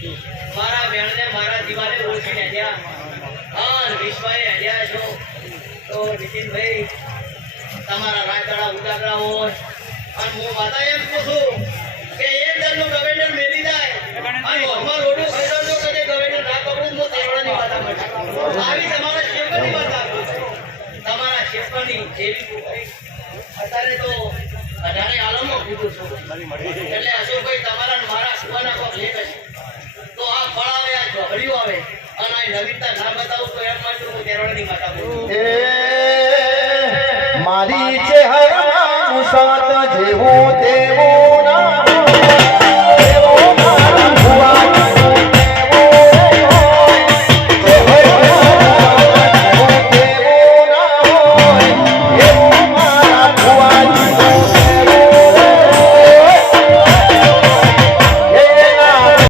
મારા બહેનને મારા દીવાને ઓળખીને હજ્યા હા, વિશ્વાએ હજ્યા છો. તો નીતિનભાઈ, તમારા રાજદાડા ઉજાગરા હોય. અને હું માતા એમ કહું છું કે એક દરનું ગવેડર મેળી જાય. અને મોઢમાં રોડું ખવડાવજો કદે ગવેડર ના પકડું તો તેવડાની માતા મળશે આવી તમારા શેફની માતા તમારા શેફની જેવી. અત્યારે તો અઢારે આલમમાં કીધું છું. એટલે અશોકભાઈ તમારા મારા સુવાના કોક લેખ હશે તો આ ફળ આવે આ ઝઘડિયું આવે અને આ નવીનતા ના બતાવું તો એમ માનું હું તેરવાડાની માતા બોલું એ મારી ચહેરાનું સાત જેવું તેવું